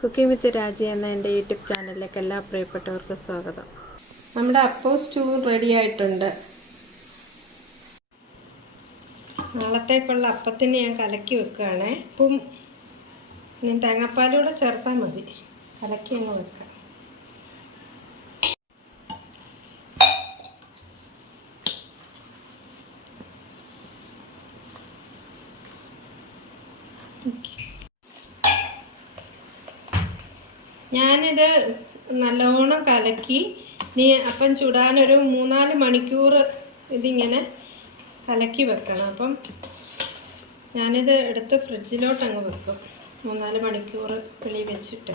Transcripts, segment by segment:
Cooking വിത്ത് രാജി എന്ന എന്റെ യൂട്യൂബ് ചാനലിലേക്ക് എല്ലാ പ്രിയപ്പെട്ടവർക്കും സ്വാഗതം. നമ്മുടെ അപ്പോ സ്റ്റൂ റെഡി ആയിട്ടുണ്ട്. നാളത്തേക്കുള്ള അപ്പത്തിന് ഞാൻ കലക്കി വെക്കുകയാണേ ഉപ്പും ഞാൻ തേങ്ങാപ്പാലൂടെ ചേർത്താൽ മതി. കലക്കി അങ്ങ് വെക്കാം. ഞാനിത് നല്ലോണം കലക്കി നീ അപ്പം ചുടാനൊരു മൂന്നാൽ മണിക്കൂർ ഇതിങ്ങനെ കലക്കി വെക്കണം. അപ്പം ഞാനിത് എടുത്ത് ഫ്രിഡ്ജിലോട്ട് അങ്ങ് വെക്കും. മൂന്നാൽ മണിക്കൂർ വെളി വെച്ചിട്ട്.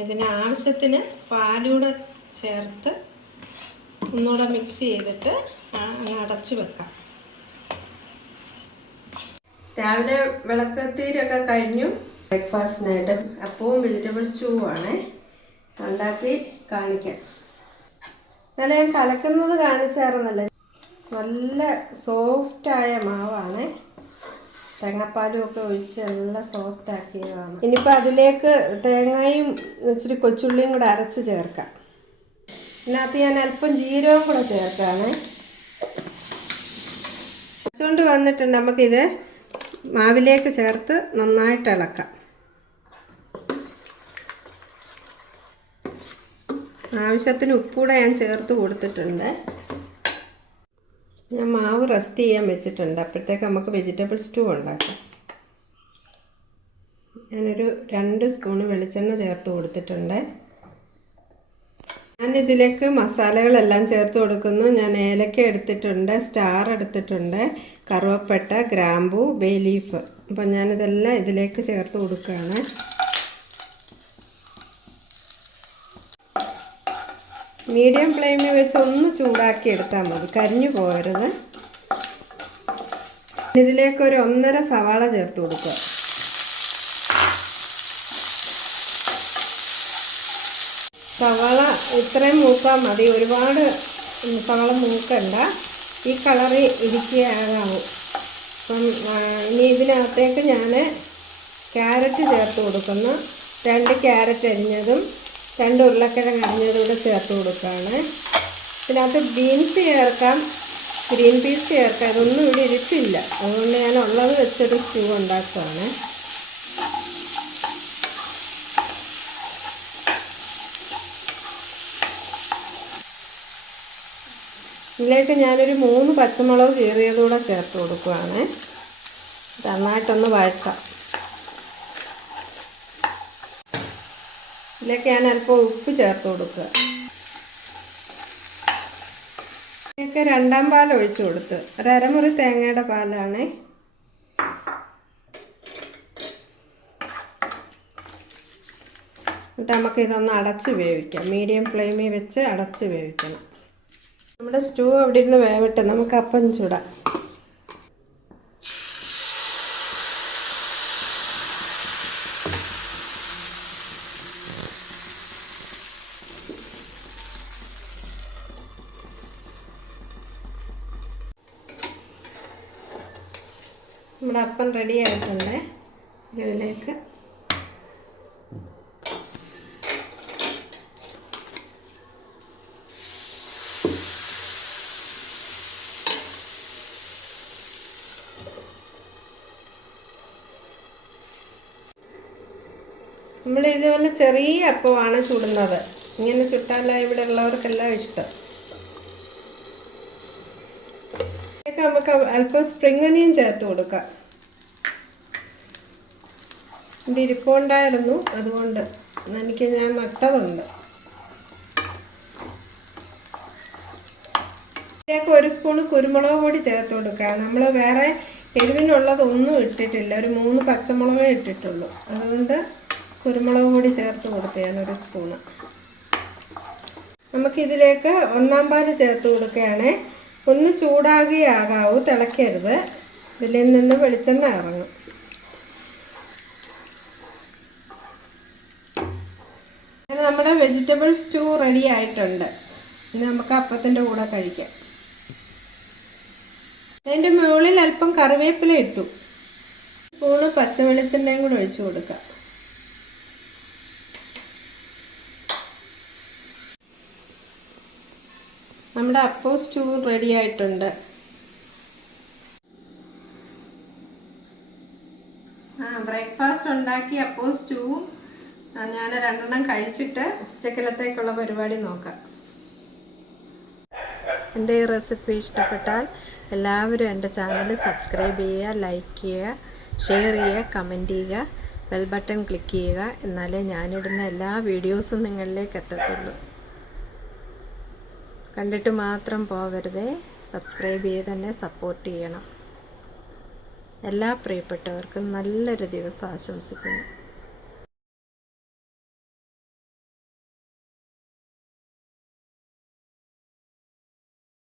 ഇതിന് ആവശ്യത്തിന് പാലൂടെ ചേർത്ത് ഒന്നുകൂടെ മിക്സ് ചെയ്തിട്ട് അങ്ങ് അടച്ചു വെക്കാം. രാവിലെ വിളക്കത്തീരൊക്കെ കഴിഞ്ഞു. ബ്രേക്ക്ഫാസ്റ്റിനായിട്ട് അപ്പവും വെജിറ്റബിൾ സ്റ്റൂവും ആണേ. ഉണ്ടാക്കി കാണിക്കാം. ഇന്നലെ ഞാൻ കലക്കുന്നത് കാണിച്ചായിരുന്നല്ലേ. നല്ല സോഫ്റ്റായ മാവാണ്. തേങ്ങാപ്പാലും ഒക്കെ ഒഴിച്ച് നല്ല സോഫ്റ്റ് ആക്കിയതാണ്. ഇനിയിപ്പോൾ അതിലേക്ക് തേങ്ങയും ഇച്ചിരി കൊച്ചുള്ളിയും കൂടെ അരച്ച് ചേർക്കാം. ഇതിനകത്ത് ഞാൻ അല്പം ജീരകവും കൂടെ ചേർക്കാണ്. അരച്ചുകൊണ്ട് വന്നിട്ടുണ്ട്. നമുക്കിത് മാവിലേക്ക് ചേർത്ത് നന്നായിട്ട് ഇളക്കാം. ആവശ്യത്തിന് ഉപ്പൂടെ ഞാൻ ചേർത്ത് കൊടുത്തിട്ടുണ്ട്. ഞാൻ മാവ് റെസ്റ്റ് ചെയ്യാൻ വെച്ചിട്ടുണ്ട്. അപ്പോഴത്തേക്ക് നമുക്ക് വെജിറ്റബിൾ സ്റ്റൂ ഉണ്ടാക്കാം. ഞാനൊരു രണ്ട് സ്പൂണ് വെളിച്ചെണ്ണ ചേർത്ത് കൊടുത്തിട്ടുണ്ട്. ഞാൻ ഇതിലേക്ക് മസാലകളെല്ലാം ചേർത്ത് കൊടുക്കുന്നു. ഞാൻ ഏലക്ക എടുത്തിട്ടുണ്ട് സ്റ്റാർ എടുത്തിട്ടുണ്ട് കറുവപ്പട്ട ഗ്രാമ്പു ബേ ലീഫ്. അപ്പം ഞാനിതെല്ലാം ഇതിലേക്ക് ചേർത്ത് കൊടുക്കുകയാണ്. മീഡിയം ഫ്ലെയിമിൽ വെച്ച് ഒന്ന് ചൂടാക്കി എടുത്താൽ മതി. കരിഞ്ഞു പോകരുത്. ഇതിലേക്ക് ഒരു ഒന്നര സവാള ചേർത്ത് കൊടുക്കുക. സവാള ഇത്രയും മൂക്കാൽ മതി. ഒരുപാട് സവാള മൂക്കണ്ട. ഈ കളറ് ഇരിക്കാനാവും അപ്പം ഇനി ഇതിനകത്തേക്ക് ഞാൻ ക്യാരറ്റ് ചേർത്ത് കൊടുക്കുന്നു. രണ്ട് ക്യാരറ്റ് അരിഞ്ഞതും രണ്ട് ഉരുളക്കിഴങ്ങ് അരിഞ്ഞതുകൂടെ ചേർത്ത് കൊടുക്കുകയാണ്. ഇതിനകത്ത് ബീൻസ് ചേർക്കാം. ഗ്രീൻ പീസ് ചേർക്കാം. ഇതൊന്നും ഇവിടെ ഇരിപ്പില്ല. അതുകൊണ്ട് ഞാൻ ഉള്ളത് വെച്ചൊരു സ്റ്റൂ ഉണ്ടാക്കുകയാണ് ഇതിലേക്ക് ഞാനൊരു മൂന്ന് പച്ചമുളക് കീറിയതുകൂടെ ചേർത്ത് കൊടുക്കുകയാണ് നന്നായിട്ടൊന്ന് വഴക്കാം ഇതിലേക്ക് ഞാൻ അല്പം ഉപ്പ് ചേർത്ത് കൊടുക്കുക. ഇതിലേക്ക് രണ്ടാം പാൽ ഒഴിച്ചു കൊടുത്ത്. ഒരമുറി തേങ്ങയുടെ പാലാണ്. എന്നിട്ട് നമുക്ക് ഇതൊന്ന് അടച്ച് വേവിക്കാം. മീഡിയം ഫ്ലെയിമിൽ വെച്ച് അടച്ച് വേവിക്കണം. നമ്മുടെ സ്റ്റൂ അവിടെ ഇരുന്ന് വേവിട്ട് നമുക്ക് അപ്പം ചൂടാം. നമ്മുടെ അപ്പം റെഡി ആയിട്ടുണ്ട്. ഇതിലേക്ക് നമ്മൾ ഇതുപോലെ ചെറിയ അപ്പമാണ് ചുടുന്നത്. ഇങ്ങനെ ചുട്ടാല ഇവിടെ ഉള്ളവർക്കെല്ലാം ഇഷ്ടം ഇതിലേക്ക് നമുക്ക് അല്പം സ്പ്രിംഗ് ഒനിയൻ ചേർത്ത് കൊടുക്കാം. എന്റെ ഇരിപ്പുണ്ടായിരുന്നു. അതുകൊണ്ട് എനിക്ക് ഞാൻ നട്ടതുണ്ട്. ഇതിലേക്ക് ഒരു സ്പൂൺ കുരുമുളക് പൊടി ചേർത്ത് കൊടുക്കുക നമ്മൾ വേറെ എരിവിനുള്ളതൊന്നും ഇട്ടിട്ടില്ല. ഒരു മൂന്ന് പച്ചമുളകേ ഇട്ടിട്ടുള്ളൂ. അതുകൊണ്ട് കുരുമുളക് പൊടി ചേർത്ത് കൊടുത്തതാണ് ഒരു സ്പൂണ് നമുക്കിതിലേക്ക് ഒന്നാം പാൽ ചേർത്ത് കൊടുക്കുകയാണേ. ഒന്ന് ചൂടാകുകയാകാവൂ തിളയ്ക്കരുത് ഇതിൽ നിന്ന് വെളിച്ചെണ്ണ ഇറങ്ങും. നമ്മുടെ വെജിറ്റബിൾ സ്റ്റൂ റെഡി ആയിട്ടുണ്ട്. ഇനി നമുക്ക് അപ്പത്തിന്റെ കൂടെ കഴിക്കാം. അതിന്റെ മുകളിൽ അല്പം കറിവേപ്പില ഇട്ടു. സ്പൂണ് പച്ചവെളിച്ചെണ്ണയും കൂടെ ഒഴിച്ചു കൊടുക്കാം. നമ്മുടെ അപ്പോ സ്റ്റൂ റെഡി ആയിട്ടുണ്ട്. ആ ബ്രേക്ക്ഫാസ്റ്റ് ഉണ്ടാക്കി അപ്പോ സ്റ്റൂ. ഞാൻ രണ്ടെണ്ണം കഴിച്ചിട്ട് ഉച്ചക്കലത്തേക്കുള്ള പരിപാടി നോക്കാം. എന്റെ ഈ റെസിപ്പി ഇഷ്ടപ്പെട്ടാൽ എല്ലാവരും എന്റെ ചാനൽ സബ്സ്ക്രൈബ് ചെയ്യുക ലൈക്ക് ചെയ്യുക ഷെയർ ചെയ്യുക കമന്റ് ചെയ്യുക ബെൽ ബട്ടൺ ക്ലിക്ക് ചെയ്യുക. എന്നാലേ ഞാനിടുന്ന എല്ലാ വീഡിയോസും നിങ്ങളിലേക്ക് എത്തത്തുള്ളൂ. കണ്ടിട്ട് മാത്രം പോകരുതേ. സബ്സ്ക്രൈബ് ചെയ്ത് തന്നെ സപ്പോർട്ട് ചെയ്യണം. എല്ലാ പ്രിയപ്പെട്ടവർക്കും നല്ലൊരു ദിവസം ആശംസിക്കുന്നു.